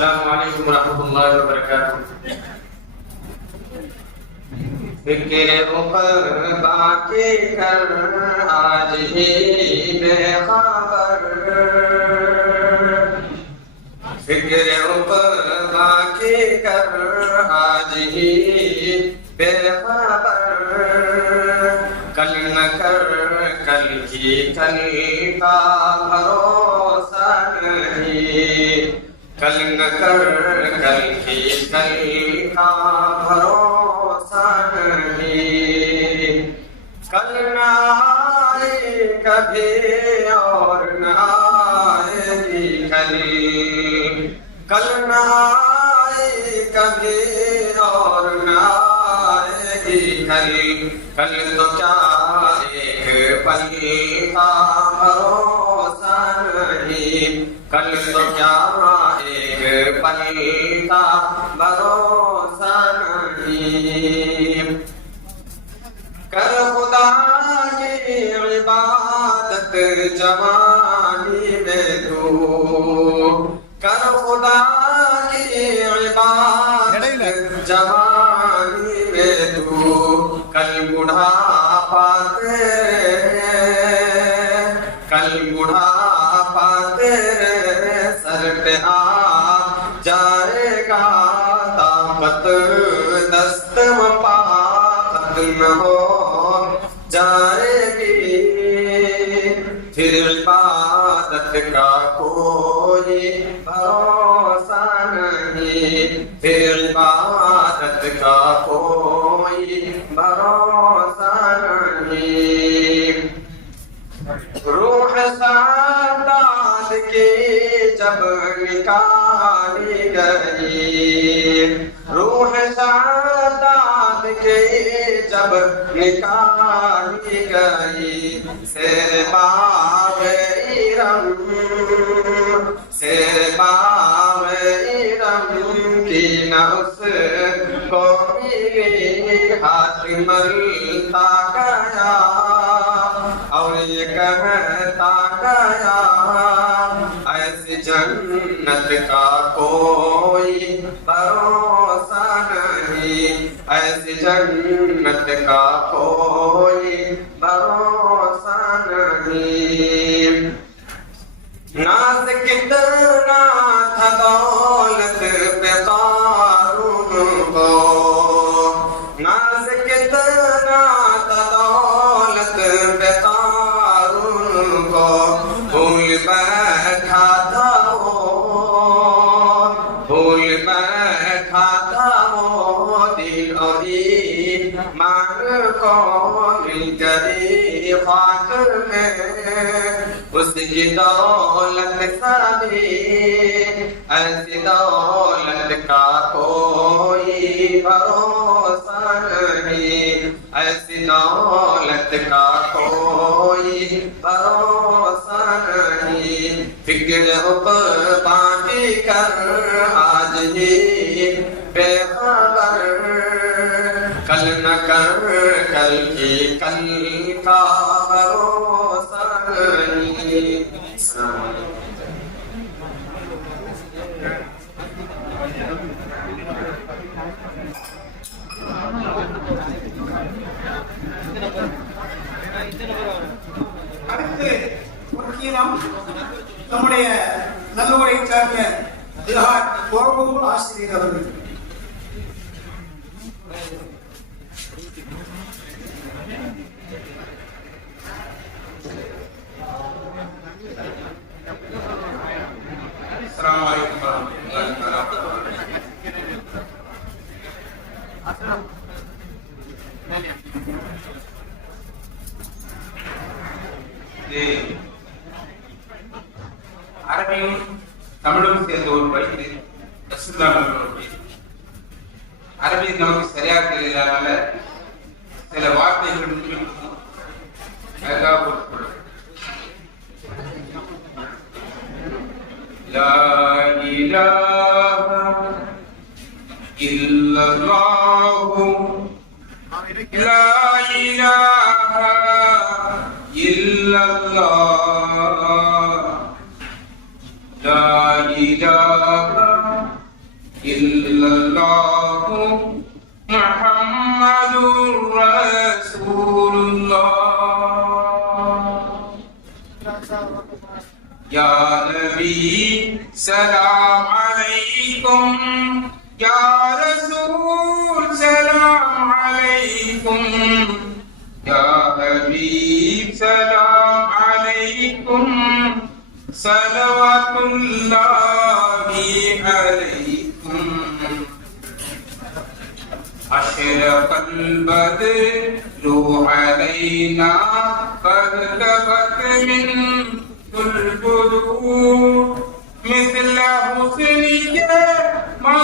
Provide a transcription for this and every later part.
السلام علیکم ورحمۃ اللہ وبرکاتہ. فکر اقبا کے کر آج ہی بے خبر، فکر اقبا کے کر آج ہی بے خبر، کل نہ کر کل کی کل کا بھروسہ نہیں، کل نہ کر کل کی کل کا بھروسہ نہیں، کل نہ آئے کبھی اور نہ آئے گی کل نہ آئے کبھی اور نہ آئے گی کل تو کیا ایک پل کا بھروسہ نہیں، کل تو کیا ایک پل کا بھروسہ نہیں، کر خدا کی عبادت جوانی میں تو، کر خدا کی عبادت جوانی میں تو، کل بڑھاپا تیرے سر پہ آ جائے گا، طاقت دست و پا ختم ہو جائے گی، پھر عبادت کا کوئی بھروسہ نہیں، پھر عبادت کا کوئی بھروسہ نہیں، روح سادات کی جب نکالی گئی، روح سادات کی جب نکالی گئی، سیر باغ ایرم کی نہ اس کو ملی، ہاتھ ملتا گیا اور یہ کہتا گیا، ایسی جنت کا کوئی بھروسہ نہیں، ایسی جنت کا کوئی بھروسہ نہیں، ناز کتنا تھا دولت پہ قارون کو، ناز کتنا تھا دولت پہ قارون کو، بھول بیٹھا تھا وہ دل اور ایمان کو مل گئی خاک میں، اس کی دولت سبھی ایسی دولت کا کوئی بھروسہ نہیں، ایسی دولت کا کوئی بھروسہ نہیں، فکر اقبا کی کر آج ہی بے خبر، کل نہ کر کل کی کل کا بھروسہ نہیں. السلام علیکم. அடுத்து முக்கியம் நம்முடைய நல்லூரை சார்ந்த திலகாட் கோபு ஆசிரியர் அவர்கள். السلام علیکم ورحمۃ اللہ وبرکاتہ. அரபியும் தமிழும் சேர்ந்த ஒரு படிப்பு ஒரு அரபி நமக்கு சரியாக தெரியலனால சில வார்த்தைகள் அதுக்காக போட்டுக்கொள்ளும். லா இலாஹா இல்லல்லாஹு லா இலாஹா இல்லல்லாஹ் லா இலாஹா இல்லல்லாஹு முஹம்மதுர் ரசூலுல்லாஹ். யா நபி சலாம் அலைக்கும், யா ரசூல் சலாம் அலைக்கும், யா ஹபீப் சலாம் அலைக்கும், ஸலவாத்துல்லாஹி அலைக்கும். அஷ்ரகல் பத்ரு அலைனா ஃபர்தபத் மின் البدور مثل حسنك ما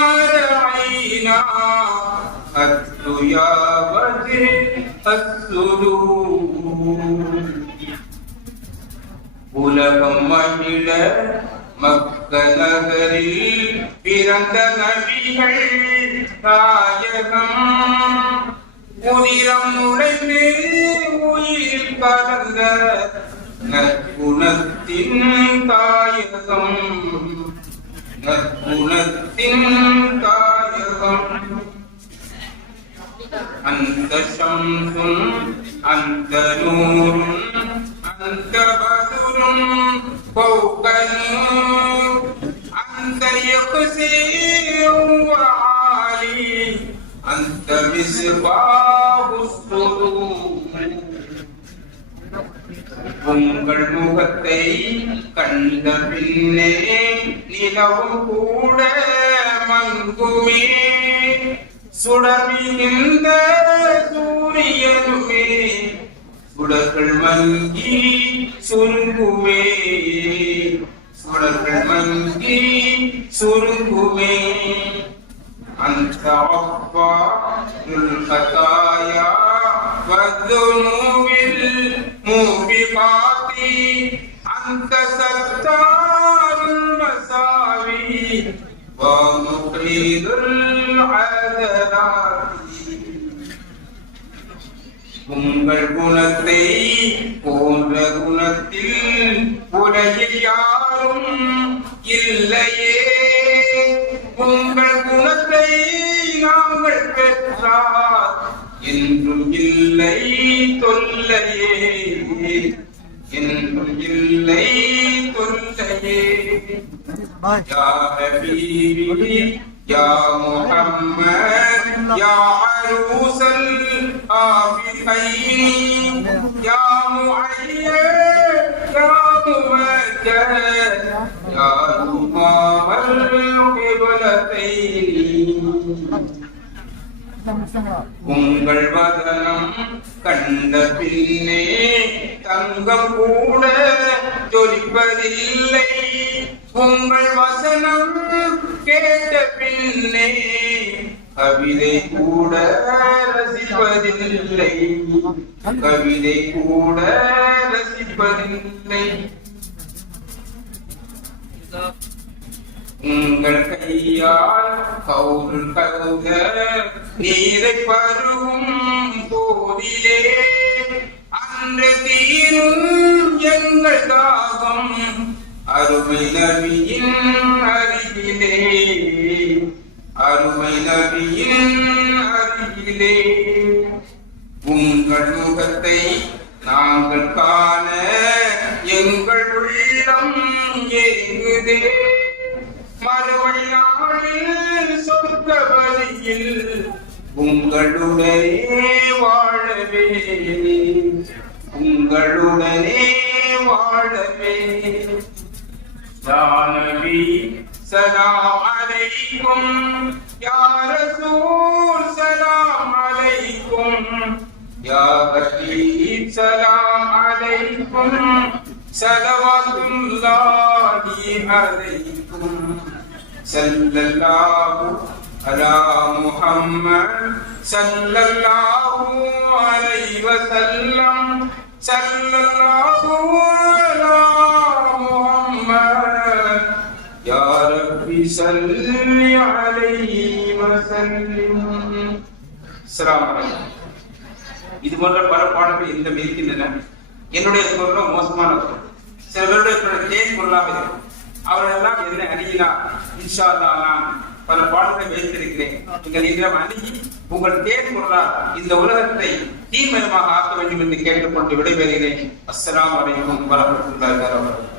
رأينا قط يا وجه الصدور. உலகம் மகிழ மக்க நகரில் பிறந்த நபிகள் நாயகம், உதிரம் நுழைந்து உயிர் கலந்த நற்குணத்தின் தாயகம், நற்குணத்தின் தாயகம். அந்த ஷம்சுன் அந்த நூருன் அந்த பதுருன் ஃபௌக நூர், அந்த யக்ஸீஉ ஆலி அந்த மிஸ்பாஹுஸ் சுரூர். உங்கள் முகத்தை கண்ட பின்னே நிலவும் கூட மங்குமே, சுடர்மிந்த சூரியனுமே சுடர்கள் மங்கி சுருங்குமே, சுடர்கள் மங்கி சுருங்குமே. அந்த அப்பா கதாயா வதுனுவில் மூபிகாதி, அந்த சத்தாருல் மசாவி வமுகீதுல் அதராதி. உங்கள் குணத்தை போன்ற குணத்தில் உலகில் யாரும் இல்லையே, உங்கள் குணத்தை நாங்கள் பெற்றார் என்றும் இல்லை தொல்லையே, என்றும் இல்லை தொல்லையே. யா ஹபீபி யா முஹம்மத் யா அரூசல் ஆபிகைன், யா முஅய்யத் யா முமஜ்ஜத் யா இமாமல் கிப்லத்தைன். உங்கள் வதனம் கண்ட பின்னே தங்கம் கூட ஜொலிப்பதில்லை, உங்கள் வசனம் கேட்ட பின்னே கவிதை கூட ரசிப்பதில்லை, கவிதை கூட ரசிப்பதில்லை. உங்கள் கையால் கவுல் கவுக நீரை பருகும் போதிலே, அன்று தீரும் எங்கள் தாகம் அருமை நபியின் அருகிலே, அருமை நபியின் அருகிலே. உங்கள் முகத்தை நாங்கள் காண எங்கள் உள்ளம் ஏங்குதே, மறுமை நாளில் சொர்க்க வழியில் உங்களுடனே வாழவே, உங்களுடனே வாழவே. யா நபி சலாம் அலைக்கும், யா ரசூல் சலாம் அலைக்கும், யா ஹபீப் சலாம் அலைக்கும், ஸலவாத்துல்லாஹி அலைக்கும். ஸல்லல்லாஹு அலா முஹம்மத் ஸல்லல்லாஹு அலைஹி வஸல்லம், ஸல்லல்லாஹு அலா முஹம்மத் யா ரப்பி ஸல்லி அலைஹி வஸல்லிம். அஸ்ஸலாமு அலைக்கும். இது போன்ற பல பாடல்கள் இந்த இருக்கின்றன. என்னுடைய குரலும் மோசமான குரல், சில பேருடைய குரல் தேன் குரலாக இருக்கும். அவர்களெல்லாம் என்னை அணியினார் இன்ஷா அல்லாஹ் நான் பல பாடல்களை வைத்திருக்கிறேன். நீங்கள் இன்றம் அணுகி உங்கள் தேன் பொருளால் இந்த உலகத்தை தீர்மயமாக ஆக்க வேண்டும் என்று கேட்டுக்கொண்டு விடைபெறுகிறேன். அஸ்ஸலாமு அலைக்கும் வரஹ்மத்துல்லாஹி வபரகாத்துஹு.